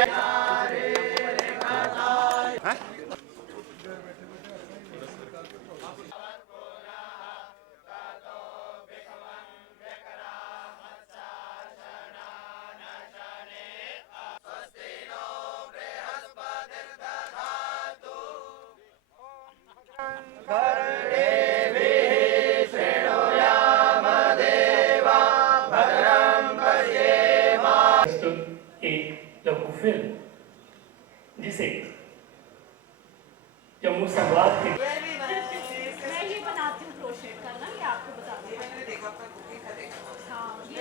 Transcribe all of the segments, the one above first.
एक लघु फिल्म जिसे जम्मू संवाद के मैं ये बनाती हूँ क्रोशेट का ना, ये आपको बताती हूँ। मैंने देखा था कुकिंग का देखा। हाँ ये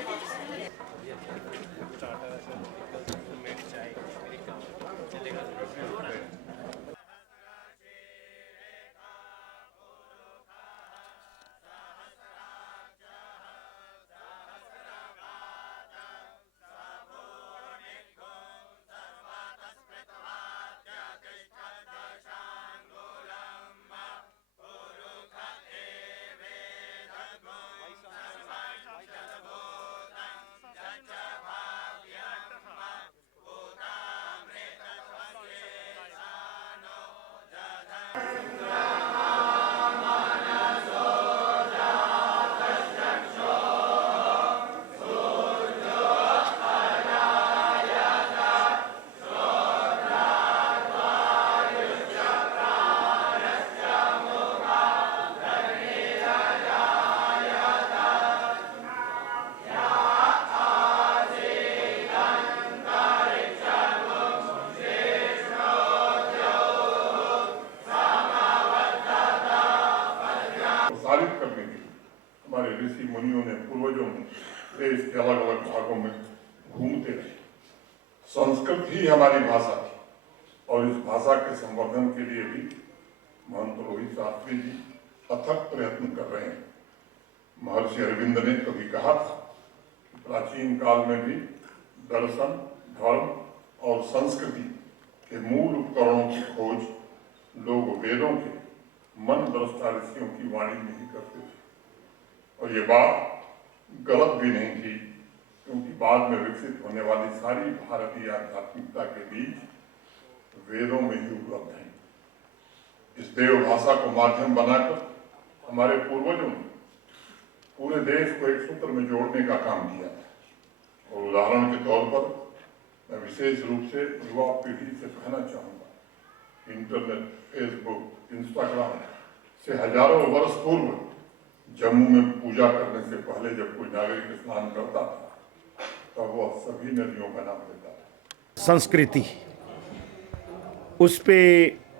प्रसारित करने के लिए हमारे ऋषि मुनियों ने, पूर्वजों ने देश के अलग अलग भागों में घूमते रहे। संस्कृत ही हमारी भाषा थी और इस भाषा के संवर्धन के लिए भी महंत रोहित शास्त्री जी अथक प्रयत्न कर रहे हैं। महर्षि अरविंद ने कभी कहा था कि प्राचीन काल में भी दर्शन, धर्म और संस्कृति के मूल उपकरणों की खोज लोग वेदों के मन दृष्टा ऋषियों की वाणी में ही करते थे। और ये बात गलत भी नहीं थी, क्योंकि बाद में विकसित होने वाली सारी भारतीय आध्यात्मिकता के बीज वेदों में ही उपलब्ध हैं। इस देव भाषा को माध्यम बनाकर हमारे पूर्वजों ने पूरे देश को एक सूत्र में जोड़ने का काम किया था। और उदाहरण के तौर पर मैं विशेष रूप से युवा पीढ़ी से कहना चाहूँगा, इंटरनेट, फेसबुक, इंस्टाग्राम से हजारों वर्ष पूर्व जम्मू में पूजा करने से पहले जब कोई नागरिक स्नान करता था तब वह सभी नदियों का नाम लेता था। संस्कृति, उस पे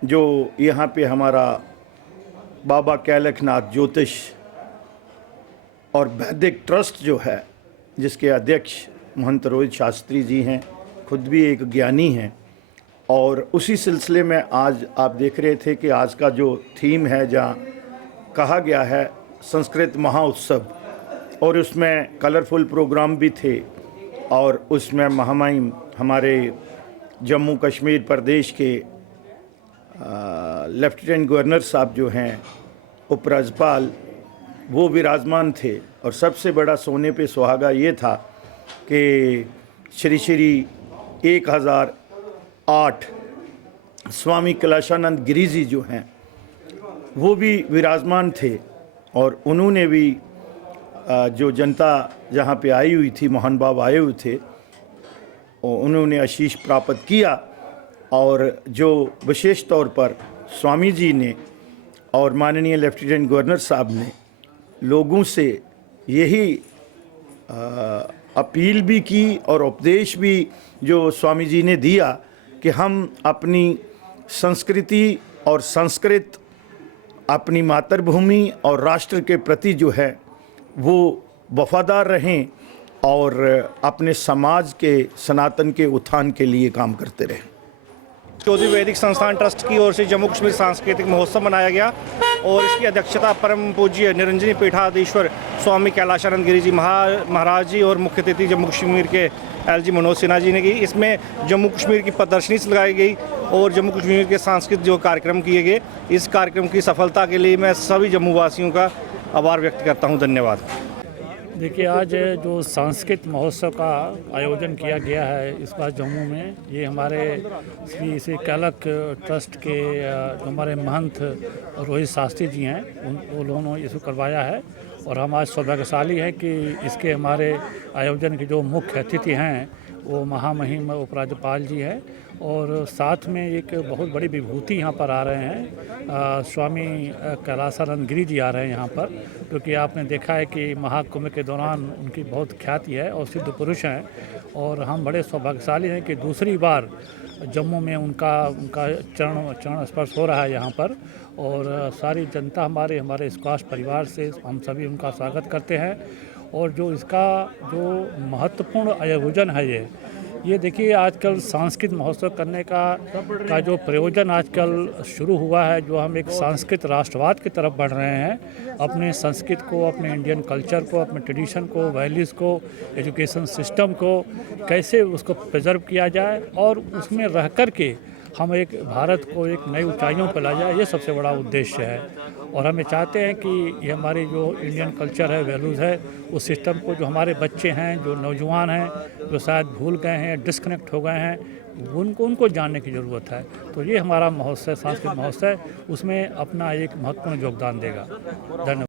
जो यहाँ पे हमारा बाबा कैलखनाथ ज्योतिष और वैदिक ट्रस्ट जो है, जिसके अध्यक्ष महंत रोहित शास्त्री जी हैं, खुद भी एक ज्ञानी हैं। और उसी सिलसिले में आज आप देख रहे थे कि आज का जो थीम है, जहाँ कहा गया है संस्कृत महाउत्सव, और उसमें कलरफुल प्रोग्राम भी थे। और उसमें महामहिम हमारे जम्मू कश्मीर प्रदेश के लेफ्टिनेंट गवर्नर साहब जो हैं, उपराज्यपाल, वो विराजमान थे। और सबसे बड़ा सोने पे सुहागा ये था कि श्री 1008 स्वामी कैलाशानंद गिरी जी जो हैं, वो भी विराजमान थे। और उन्होंने भी जो जनता जहाँ पे आई हुई थी, मोहन बाबा आए हुए थे, उन्होंने आशीष प्राप्त किया। और जो विशेष तौर पर स्वामी जी ने और माननीय लेफ्टिनेंट गवर्नर साहब ने लोगों से यही अपील भी की और उपदेश भी जो स्वामी जी ने दिया कि हम अपनी संस्कृति और संस्कृत, अपनी मातृभूमि और राष्ट्र के प्रति जो है वो वफादार रहें और अपने समाज के सनातन के उत्थान के लिए काम करते रहें। चौधरी वैदिक संस्थान ट्रस्ट की ओर से जम्मू कश्मीर सांस्कृतिक महोत्सव मनाया गया और इसकी अध्यक्षता परम पूज्य निरंजनी पीठाधीश्वर स्वामी कैलाशानंद गिरी जी महाराज जी और मुख्य अतिथि जम्मू कश्मीर के LG मनोज सिन्हा जी ने की। इसमें जम्मू कश्मीर की प्रदर्शनी लगाई गई और जम्मू कश्मीर के सांस्कृतिक जो कार्यक्रम किए गए। इस कार्यक्रम की सफलता के लिए मैं सभी जम्मू वासियों का आभार व्यक्त करता हूँ। धन्यवाद। देखिए, आज जो सांस्कृतिक महोत्सव का आयोजन किया गया है इस बार जम्मू में, ये हमारे श्री कैलक ट्रस्ट के जो हमारे महंत रोहित शास्त्री जी हैं उन लोगों ने इसको करवाया है। और हम आज सौभाग्यशाली हैं कि इसके हमारे आयोजन के जो मुख्य अतिथि हैं वो महामहिम उपराज्यपाल जी हैं, और साथ में एक बहुत बड़ी विभूति यहाँ पर आ रहे हैं, स्वामी कैलाशानंद गिरी जी आ रहे हैं यहाँ पर, क्योंकि आपने देखा है कि महाकुंभ के दौरान उनकी बहुत ख्याति है और सिद्ध पुरुष हैं। और हम बड़े सौभाग्यशाली हैं कि दूसरी बार जम्मू में उनका चरण स्पर्श हो रहा है यहाँ पर। और सारी जनता हमारे स्क्वाश परिवार से हम सभी उनका स्वागत करते हैं। और जो इसका जो महत्वपूर्ण आयोजन है ये देखिए, आजकल सांस्कृतिक महोत्सव करने का जो प्रयोजन आजकल शुरू हुआ है, जो हम एक सांस्कृतिक राष्ट्रवाद की तरफ बढ़ रहे हैं, अपने संस्कृति को, अपने इंडियन कल्चर को, अपने ट्रेडिशन को, वैल्यूज़ को, एजुकेशन सिस्टम को कैसे उसको प्रिजर्व किया जाए और उसमें रह कर के हम एक भारत को एक नई ऊंचाइयों पर ला जाए, ये सबसे बड़ा उद्देश्य है। और हमें चाहते हैं कि ये हमारी जो इंडियन कल्चर है, वैल्यूज़ है, उस सिस्टम को जो हमारे बच्चे हैं, जो नौजवान हैं, जो शायद भूल गए हैं, डिस्कनेक्ट हो गए हैं, उनको जानने की ज़रूरत है। तो ये हमारा महोत्सव, सांस्कृतिक महोत्सव, उसमें अपना एक महत्वपूर्ण योगदान देगा। धन्यवाद।